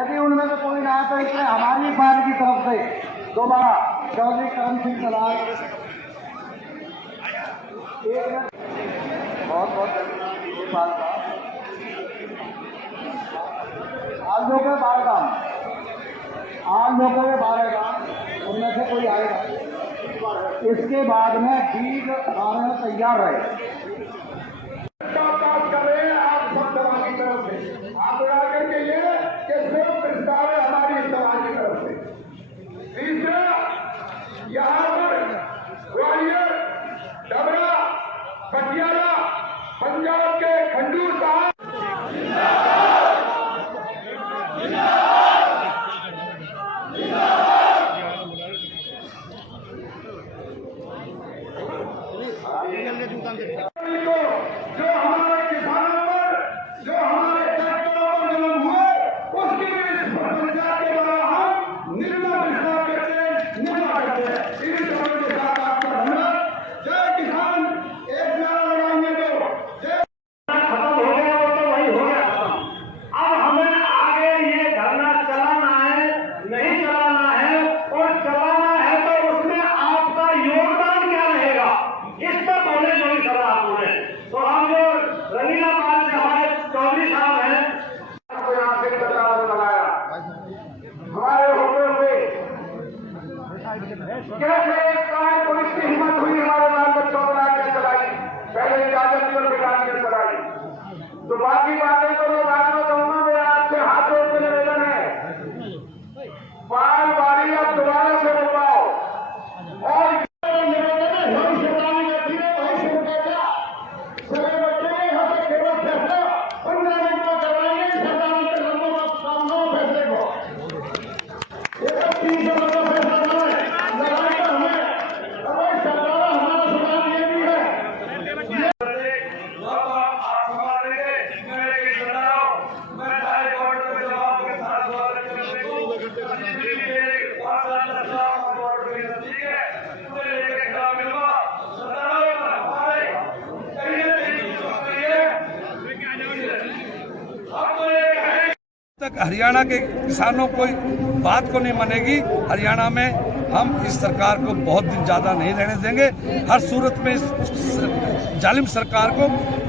यदि उनमें से कोई ना आए तो इसमें हमारी पार्टी की तरफ से दोबारा चौधरी करण सिंह सलाल बहुत बहुत आज लोग 12 गांव, आज लोगों के 12 गांव, उनमें से कोई आएगा। इसके बाद में 20 गाँव तैयार रहे। आप सब समाज की तरफ से आप लगा करके ये कि सिर्फ प्रस्ताव है हमारी समाज की तरफ से। तीसरा, यहाँ पर ग्वालियर, डबरा, पटियाला, पंजाब के खंडूर साहब जो हमारे किसानों पर, जो हमारे ट्रैक्टरों पर जुल्म हुए, उसकी भी भ्रष्टाचार के द्वारा हम निर्मम करते हैं। इस तरह के साथ आपका धन्यवाद। जय किसान, एक नारा लगाएंगे तो जय खत्म हो गया, वो तो वही हो गया खत्म। अब हमें आगे ये धरना चलाना है, नहीं चलाना है, और चलाना है तो उसमें आपका योगदान क्या रहेगा, इस पर बोले जो भी सलाह बोले। तो हम जो रंगीला पाल से हमारे चौधरी साहब हैं, आपको यहाँ से बचाव लगाया हमारे होते हुए कैसे पुलिस की हिम्मत हुई हमारे नाम पर 14 के चलाई, पहले इजाजत दी और बिगाड़ के चलाई। तो बाकी बातें तो मैं बाद में कहूंगा। मेरा आपसे हाथ जोड़ के निवेदन है, पाल बारी अब दोबारा से बुलवाओ और तक हरियाणा के किसानों को बात को नहीं मानेगी। हरियाणा में हम इस सरकार को बहुत दिन ज़्यादा नहीं रहने देंगे। हर सूरत में इस जालिम सरकार को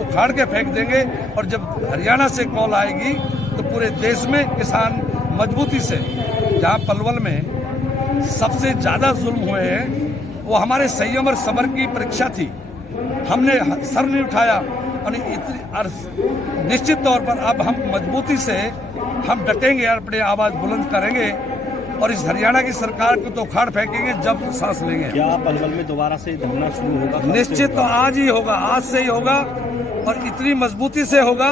उखाड़ के फेंक देंगे। और जब हरियाणा से कॉल आएगी तो पूरे देश में किसान मजबूती से, जहाँ पलवल में सबसे ज़्यादा जुल्म हुए हैं, वो हमारे संयम और सब्र की परीक्षा थी। हमने सर नहीं उठाया और निश्चित तौर पर अब हम मजबूती से हम डटेंगे और अपनी आवाज बुलंद करेंगे और इस हरियाणा की सरकार को तो उखाड़ फेंकेंगे जब सांस लेंगे। क्या पलवल में दोबारा से धरना शुरू होगा? निश्चित तो आज ही होगा, आज से ही होगा और इतनी मजबूती से होगा।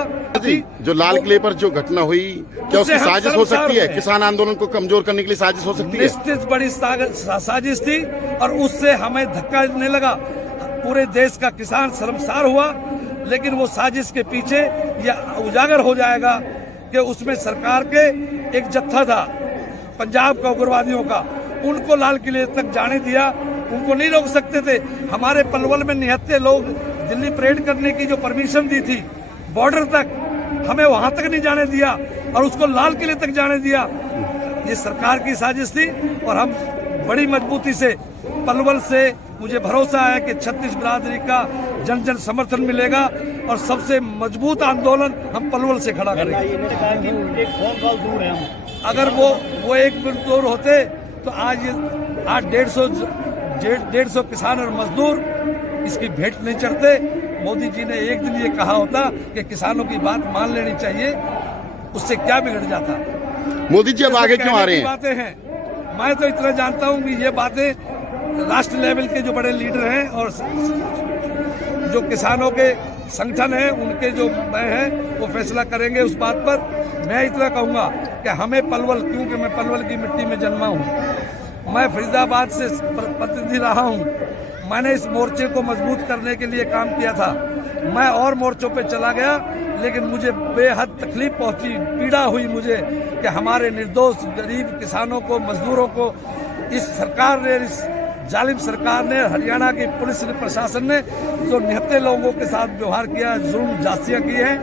जो लाल किले पर जो घटना हुई, क्या उसकी साजिश हो सकती है? किसान आंदोलन को कमजोर करने के लिए साजिश हो सकती है? निश्चित बड़ी साजिश थी और उससे हमें धक्का नहीं लगा। पूरे देश का किसान शर्मसार हुआ, लेकिन वो साजिश के पीछे यह उजागर हो जाएगा कि उसमें सरकार के एक जत्था था पंजाब का उग्रवादियों का, उनको लाल किले तक जाने दिया, उनको नहीं रोक सकते थे। हमारे पलवल में 79 लोग दिल्ली परेड करने की जो परमिशन दी थी बॉर्डर तक, हमें वहां तक नहीं जाने दिया और उसको लाल किले तक जाने दिया। ये सरकार की साजिश थी और हम बड़ी मजबूती से पलवल से मुझे भरोसा है कि 36 बिरादरी का जन जन समर्थन मिलेगा और सबसे मजबूत आंदोलन हम पलवल से खड़ा करेंगे। अगर वो एक मिनट दूर होते तो आज 150 किसान और मजदूर इसकी भेंट नहीं चढ़ते। मोदी जी ने एक दिन ये कहा होता कि किसानों की बात मान लेनी चाहिए, उससे क्या बिगड़ जाता। मोदी जी अब आगे क्यों आ रहे हैं? बातें हैं, मैं तो इतना जानता हूँ कि ये बातें राष्ट्र लेवल के जो बड़े लीडर हैं और जो किसानों के संगठन हैं, उनके जो मैं हैं, वो फैसला करेंगे उस बात पर। मैं इतना कहूँगा कि हमें पलवल, क्योंकि मैं पलवल की मिट्टी में जन्मा हूँ, मैं फरीदाबाद से प्रतिनिधि रहा हूँ, मैंने इस मोर्चे को मजबूत करने के लिए काम किया था। मैं और मोर्चों पे चला गया, लेकिन मुझे बेहद तकलीफ पहुंची, पीड़ा हुई मुझे कि हमारे निर्दोष गरीब किसानों को, मजदूरों को इस सरकार ने, इस जालिम सरकार ने, हरियाणा की पुलिस ने, प्रशासन ने जो 79 लोगों के साथ व्यवहार किया, जुल्म जास्तियाँ की हैं।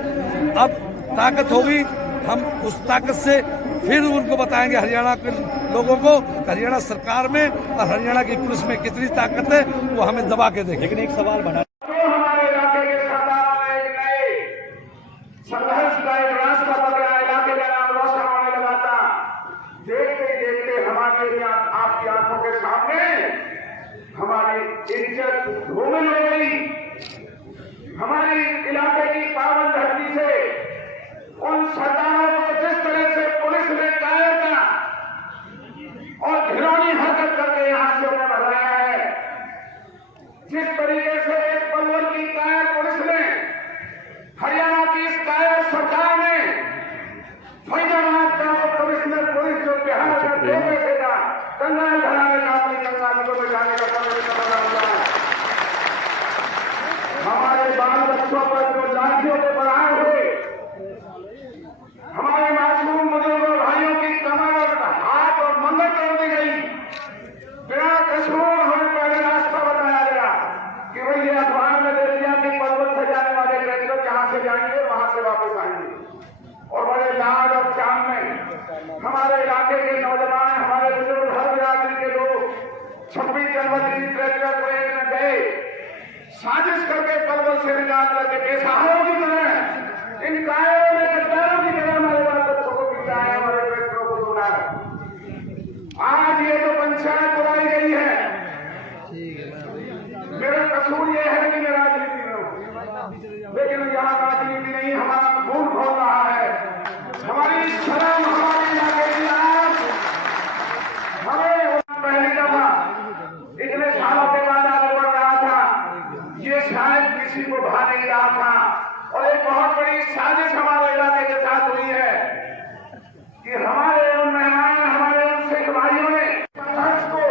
अब ताकत होगी, हम उस ताकत से फिर उनको बताएंगे हरियाणा के लोगों को हरियाणा सरकार में और हरियाणा की पुलिस में कितनी ताकत है, वो हमें दबा के देखें। लेकिन एक सवाल बना, तो हमारे इलाके के सरदार ने एक नए संघर्ष का एक रास्ता पकड़ा, इलाके का नाम रोशन होने लगा था। देखते ही देखते हमारे आपकी आंखों के सामने हमारी इज्जत धूमिल हो गई। हमारी इलाके की पावन धरती से उन सरदारों को जिस तरह से पुलिस ने कायरता और घिनौनी हरकत करके यहां से उन्हें भगाया है, जिस तरीके से एक पलवल की कायर पुलिस ने, हरियाणा की इस कायर सरकार ने, फैजाबाद का कमिश्नर पुलिस जो बिहार का दो पैसे का कंगाल घराने का अपनी कंगाल को बचाने का कमिश्नर बना हुआ है। हमारे बाल बच्चों पर जो लाठियों के प्रहार हुए, हमारे मासूम बुजुर्गों भाइयों की कमर और हाथ और मंगल तोड़ दी गई। बिना कसूर हमें पहले रास्ता बताया गया कि भाई ये अखबार में दे दिया कि पर्वत से जाने वाले ट्रैक्टर यहाँ से जाएंगे वहां से वापस आएंगे। और बड़े लाड और चांद में हमारे इलाके के नौजवान, हमारे बुजुर्ग, हर बिरादरी के लोग 26 जनवरी की ट्रैक्टर परेड में गए, साजिश करके पर्वत से निकाल करके बेसहारों की तरह, इन कायरों ने गद्दारों की तरह हमारे बाल बच्चों को पीटा है, हमारे ट्रैक्टरों को तोड़ा है। आज ये जो पंचायत बुलाई गई है, मेरा कसूर ये है कि मैं राजनीति में हूं, लेकिन यहाँ राजनीति नहीं, हमारा खून खोल रहा है। हमारी शर्म, हमारी नागरिकता, हमें पहली दफा इतने सालों के बाद आगे बढ़ रहा था, ये शायद किसी को भा नहीं रहा था। और एक बहुत बड़ी साजिश हमारे इलाके के साथ हुई है कि हमारे उन मेहमान, हमारे उन सिख भाइयों ने संघर्ष को,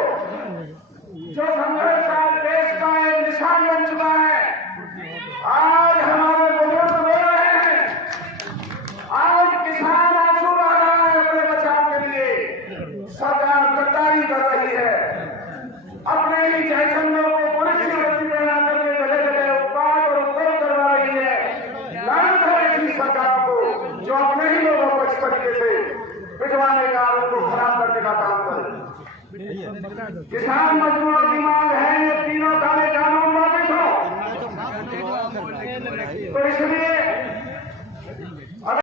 जो संघर्ष आज देश का एक निशान बन चुका है, आज हमारे बुजुर्ग रो रहे हैं, आज किसान आंसू बहा रहा है अपने बचाव के लिए। सरकार गद्दारी कर रही है, अपने ही जयचंदों को पुलिस की वर्दी पहना करके जगह जगह उत्पाद और उपद्रव करवा रही है। लानत है ऐसी सरकार को जो अपने ही लोगों को इस तरीके से पिटवाने का, उनको खराब करने का काम करे। किसान मजदूरों की मांग